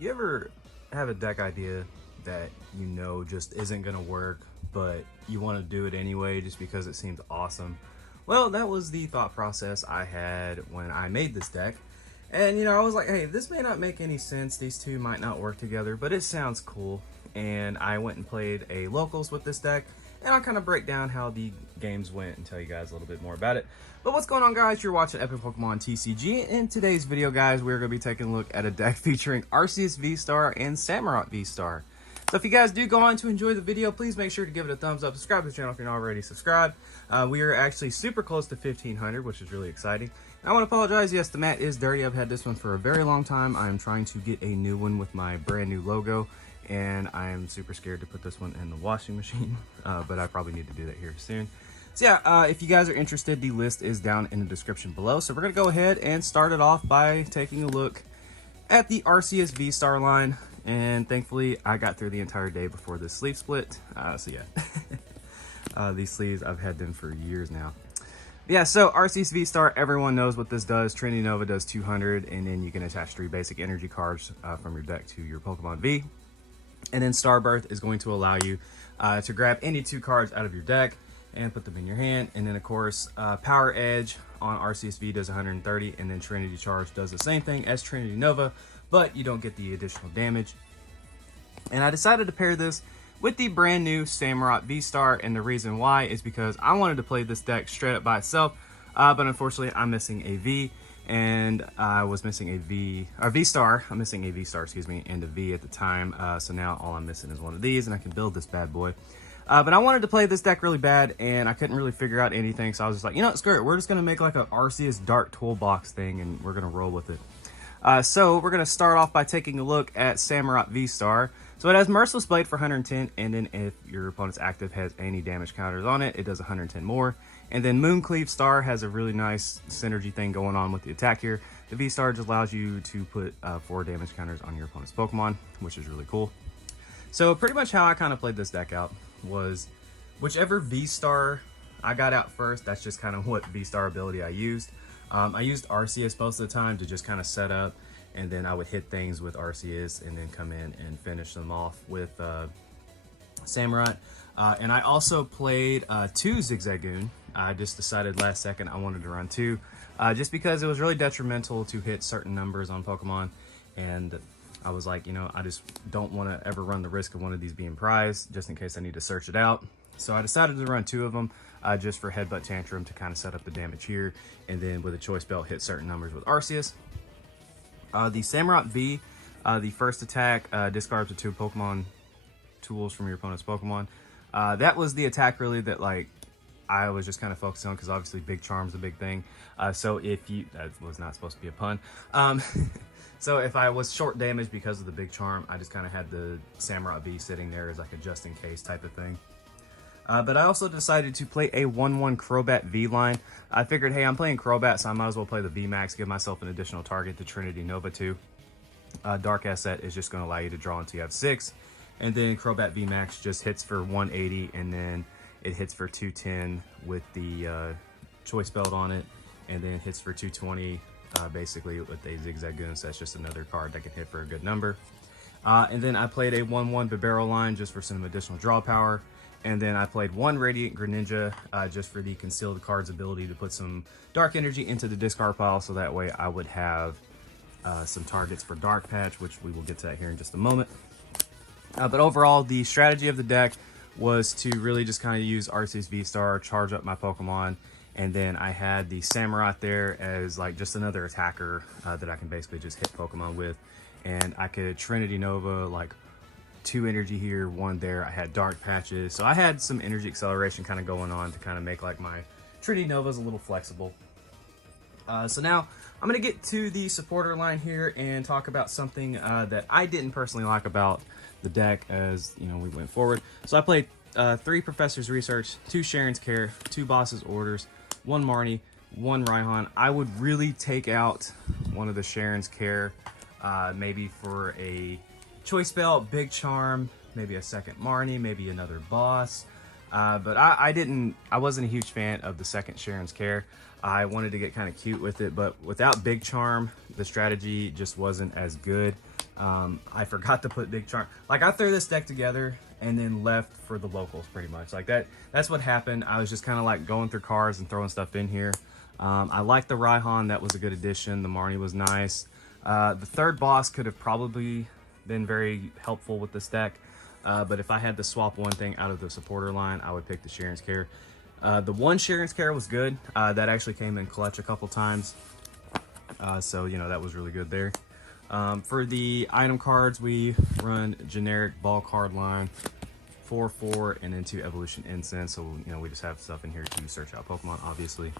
You ever have a deck idea that you know just isn't gonna work, but you want to do it anyway just because it seems awesome? Well, that was the thought process I had when I made this deck. And I was like, hey, this may not make any sense. These two might not work together, but it sounds cool. And I went and played a locals with this deck, and I'll kind of break down how the games went and tell you guys a little bit more about it. But what's going on, guys? You're watching Epic Pokemon TCG. In today's video, guys, we're going to be taking a look at a deck featuring Arceus VStar and Samurott Vstar. So if you guys do go on to enjoy the video, please make sure to give it a thumbs up. Subscribe to the channel if you're not already subscribed. We are actually super close to 1,500, which is really exciting. And I want to apologize. Yes, the mat is dirty. I've had this one for a very long time. I'm trying to get a new one with my brand new logo, and I am super scared to put this one in the washing machine, but I probably need to do that here soon. So yeah, if you guys are interested, the list is down in the description below. So we're going to go ahead and start it off by taking a look at the Arceus VStar line. And thankfully, I got through the entire day before this sleeve split. So yeah, these sleeves, I've had them for years now. Yeah, so Arceus VStar, everyone knows what this does. Trinity Nova does 200, and then you can attach 3 basic energy cards from your deck to your Pokemon V. And then Starbirth is going to allow you to grab any 2 cards out of your deck and put them in your hand. And then of course, Power Edge on Arceus V does 130, and then Trinity Charge does the same thing as Trinity Nova, but you don't get the additional damage. And I decided to pair this with the brand new Samurott Vstar, and the reason why is because I wanted to play this deck straight up by itself, but unfortunately I'm missing a V, and I was missing a V-Star. I'm missing a V-Star, excuse me, and a V at the time, so now all I'm missing is one of these, and I can build this bad boy. But I wanted to play this deck really bad, and I couldn't really figure out anything, so I was just like, you know what, screw it. We're just going to make like an Arceus Dark Toolbox thing, and we're going to roll with it. So we're going to start off by taking a look at Samurott Vstar. So it has Merciless Blade for 110, and then if your opponent's active has any damage counters on it, it does 110 more. And then Mooncleave Star has a really nice synergy thing going on with the attack here. The V-Star just allows you to put 4 damage counters on your opponent's Pokemon, which is really cool. So pretty much how I kind of played this deck out was whichever V-Star I got out first, that's just kind of what V-Star ability I used. I used Arceus most of the time to just kind of set up, and then I would hit things with Arceus and then come in and finish them off with Samurott. And I also played 2 Zigzagoon. I just decided last second I wanted to run 2, just because it was really detrimental to hit certain numbers on Pokemon, and I was like, you know, I just don't want to ever run the risk of one of these being prized, just in case I need to search it out. So I decided to run 2 of them, just for Headbutt Tantrum to kind of set up the damage here, and then with a Choice Belt hit certain numbers with Arceus. The Samurott V, the first attack discards the 2 Pokemon tools from your opponent's Pokemon. That was the attack really that like I was just kind of focused on, because obviously Big Charm's a big thing. So if you, that was not supposed to be a pun. So if I was short damage because of the Big Charm, I just kind of had the Samurott V sitting there as like a just in case type of thing. But I also decided to play a 1/1 Crobat V line. I figured, hey, I'm playing Crobat, so I might as well play the VMAX, give myself an additional target to Trinity Nova 2. Dark Asset is just going to allow you to draw until you have 6. And then Crobat VMAX just hits for 180, and then it hits for 210 with the Choice Belt on it, and then hits for 220 basically with a Zigzagoon, so that's just another card that can hit for a good number. And then I played a 1/1 Bibarel line just for some additional draw power. And then I played 1 Radiant Greninja just for the Conceal the Cards ability to put some Dark Energy into the discard pile, so that way I would have some targets for Dark Patch, which we will get to that here in just a moment. But overall, the strategy of the deck was to really just kind of use Arceus VStar, charge up my Pokemon, and then I had the Samurott there as like just another attacker that I can basically just hit Pokemon with. And I could Trinity Nova like 2 energy here, 1 there. I had Dark Patches, so I had some energy acceleration kind of going on to kind of make like my Trinity Novas a little flexible. So now I'm going to get to the supporter line here and talk about something that I didn't personally like about the deck as, you know, we went forward. So I played 3 Professor's Research, 2 Cheren's Care, 2 Boss's Orders, 1 Marnie, 1 Raihan. I would really take out one of the Cheren's Care, maybe for a Choice Belt, Big Charm, maybe a second Marnie, maybe another boss. But I wasn't a huge fan of the second Cheren's Care. I wanted to get kind of cute with it, but without Big Charm, the strategy just wasn't as good. I forgot to put Big Charm. Like, I threw this deck together and then left for the locals pretty much. Like that's what happened. I was just kind of like going through cards and throwing stuff in here. I like the Raihan. That was a good addition. The Marnie was nice. The third boss could have probably been very helpful with this deck. But if I had to swap one thing out of the supporter line, I would pick the Cheren's Care. The one Cheren's Care was good. That actually came in clutch a couple times. So, you know, that was really good there. For the item cards, we run generic ball card line, 4/4, and then 2 Evolution Incense. So, you know, we just have stuff in here to search out Pokemon, obviously.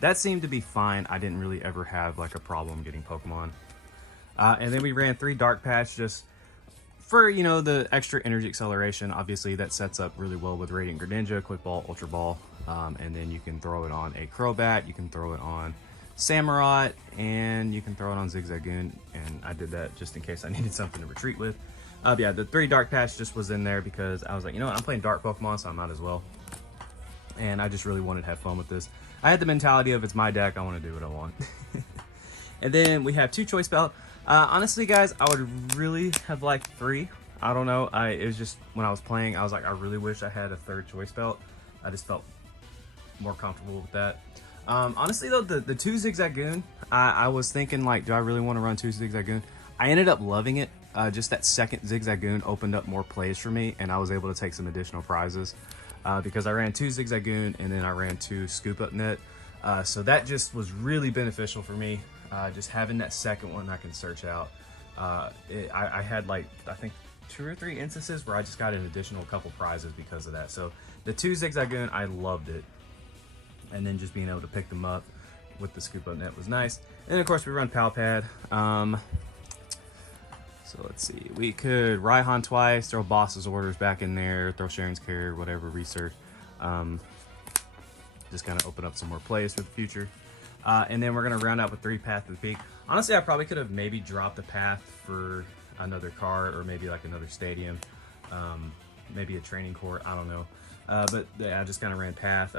That seemed to be fine. I didn't really ever have, like, a problem getting Pokemon. And then we ran 3 Dark Patch just for, you know, the extra energy acceleration. Obviously, that sets up really well with Radiant Greninja, Quick Ball, Ultra Ball. And then you can throw it on a Crobat. You can throw it on Samurott, and you can throw it on Zigzagoon, and I did that just in case I needed something to retreat with. Yeah, the 3 Dark Patch just was in there because I was like, you know what, I'm playing Dark Pokemon, so I might as well. And I just really wanted to have fun with this. I had the mentality of it's my deck, I want to do what I want. And then we have 2 Choice Belt. Honestly, guys, I would really have liked 3. I don't know. It was just when I was playing, I was like, I really wish I had a 3rd Choice Belt. I just felt more comfortable with that. Honestly though, the 2 Zigzagoon, I was thinking like, do I really want to run 2 Zigzagoon? I ended up loving it. Just that second Zigzagoon opened up more plays for me, and I was able to take some additional prizes because I ran 2 Zigzagoon and then I ran 2 Scoop Up Net. So that just was really beneficial for me. Just having that second one I can search out. I had like, I think 2 or 3 instances where I just got an additional couple prizes because of that. So the 2 Zigzagoon, I loved it. And then just being able to pick them up with the Scoop Up Net was nice. And then of course we run Pal Pad. So let's see, we could Raihan twice, throw Boss's Orders back in there, throw Cheren's Care, whatever, research. Just kind of open up some more plays for the future. And then we're gonna round out with 3 Path to the Peak. Honestly, I probably could have maybe dropped a path for another card or maybe like another stadium, maybe a training court, I don't know. But yeah, I just kind of ran Path.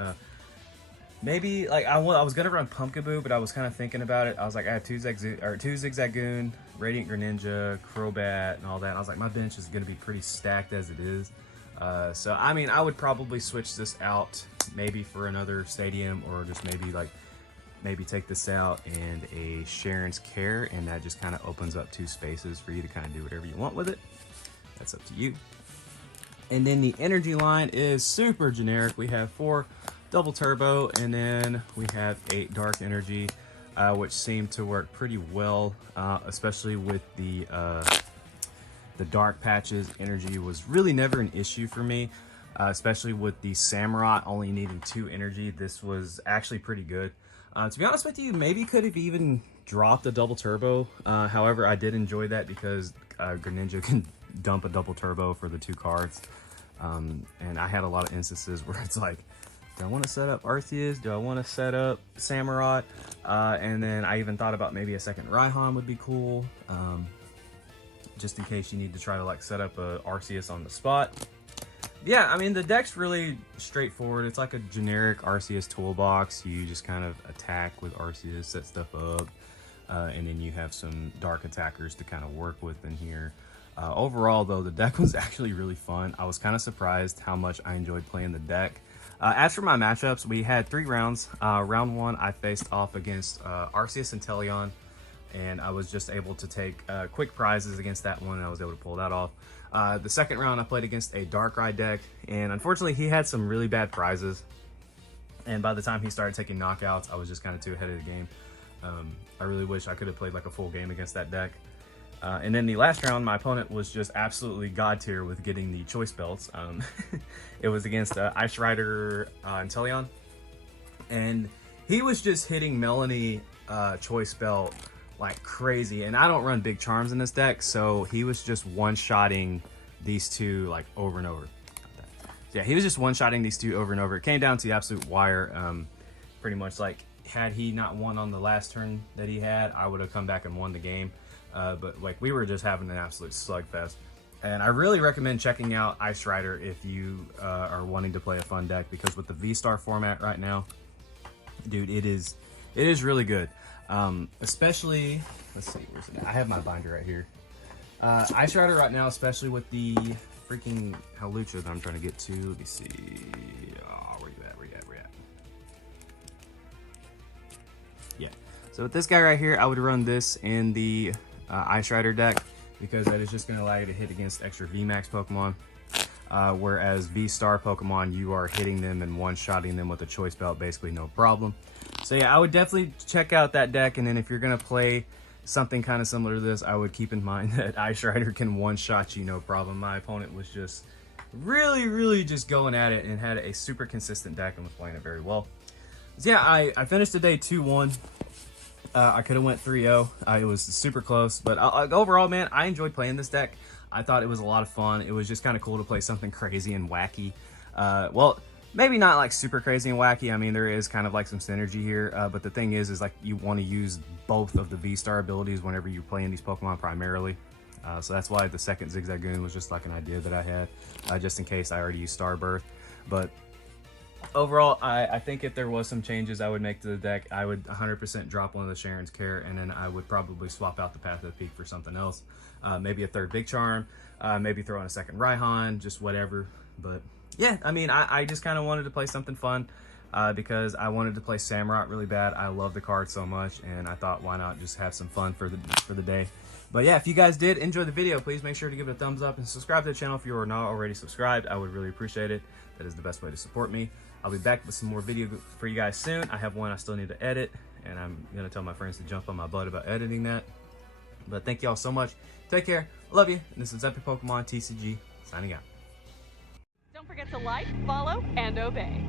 Maybe like I was gonna run Pumpkaboo, but I was kind of thinking about it. I was like, I have 2 Zigzagoon, Radiant Greninja, Crobat, and all that. And I was like, my bench is gonna be pretty stacked as it is. So I mean, I would probably switch this out maybe for another stadium, or just maybe take this out and a Cheren's Care, and that just kind of opens up 2 spaces for you to kind of do whatever you want with it. That's up to you. And then the energy line is super generic. We have 4 Double Turbo, and then we have 8 Dark Energy, which seem to work pretty well, especially with the Dark Patches. Energy was really never an issue for me, especially with the Samurott only needing 2 energy. This was actually pretty good. To be honest with you, maybe could have even dropped a Double Turbo. However, I did enjoy that because Greninja can dump a Double Turbo for the 2 cards. And I had a lot of instances where it's like, do I want to set up Arceus? Do I want to set up Samurott? And then I even thought about maybe a second Raihan would be cool. Just in case you need to try to like set up a Arceus on the spot. Yeah, I mean, the deck's really straightforward. It's like a generic Arceus toolbox. You just kind of attack with Arceus, set stuff up. And then you have some dark attackers to kind of work with in here. Overall, though, the deck was actually really fun. I was kind of surprised how much I enjoyed playing the deck. As for my matchups, we had 3 rounds. Round 1, I faced off against Arceus and Teleon, and I was just able to take quick prizes against that one, and I was able to pull that off. The second round, I played against a Darkrai deck, and unfortunately, he had some really bad prizes. And by the time he started taking knockouts, I was just kind of too ahead of the game. I really wish I could have played like a full game against that deck. And then the last round, my opponent was just absolutely god tier with getting the choice belts. It was against Ice Rider and Teleon. And he was just hitting Melanie choice belt like crazy. And I don't run big charms in this deck, so he was just one-shotting these 2 like over and over. Yeah, he was just one-shotting these 2 over and over. It came down to the absolute wire. Pretty much like, had he not won on the last turn that he had, I would have come back and won the game. But like, we were just having an absolute slugfest. And I really recommend checking out Ice Rider if you are wanting to play a fun deck, because with the V-Star format right now, dude, it is really good. Especially, let's see, where's it at? I have my binder right here. Ice Rider right now, especially with the freaking Hawlucha that I'm trying to get to. Let me see. Oh, where you at? Where you at? Where you at? Yeah. So with this guy right here, I would run this in the Ice Rider deck because that is just going to allow you to hit against extra VMAX Pokemon. Whereas V-Star Pokemon, you are hitting them and one-shotting them with a Choice Belt, basically no problem. So yeah, I would definitely check out that deck, and then if you're going to play something kind of similar to this, I would keep in mind that Ice Rider can one-shot you no problem. My opponent was just really just going at it and had a super consistent deck and was playing it very well. So yeah, I finished the day 2-1. I could have went 3-0. It was super close, but overall, man, I enjoyed playing this deck. I thought it was a lot of fun. It was just kind of cool to play something crazy and wacky. Well, maybe not like super crazy and wacky. I mean, there is kind of like some synergy here, but the thing is like you want to use both of the V-Star abilities whenever you're playing these Pokemon primarily. So that's why the second Zigzagoon was just like an idea that I had, just in case I already used Starbirth. But overall, I think if there was some changes I would make to the deck, I would 100% drop one of the Cheren's Care, and then I would probably swap out the Path of the Peak for something else. Maybe a third Big Charm, maybe throw in a second Raihan, just whatever. But yeah, I mean, I just kind of wanted to play something fun because I wanted to play Samurott really bad. I love the card so much, and I thought, why not just have some fun for the day. But yeah, if you guys did enjoy the video, please make sure to give it a thumbs up and subscribe to the channel if you are not already subscribed. I would really appreciate it. That is the best way to support me. I'll be back with some more video for you guys soon. I have one I still need to edit, and I'm going to tell my friends to jump on my butt about editing that. But thank y'all so much. Take care. Love you. And this is Epic Pokemon TCG signing out. Don't forget to like, follow, and obey.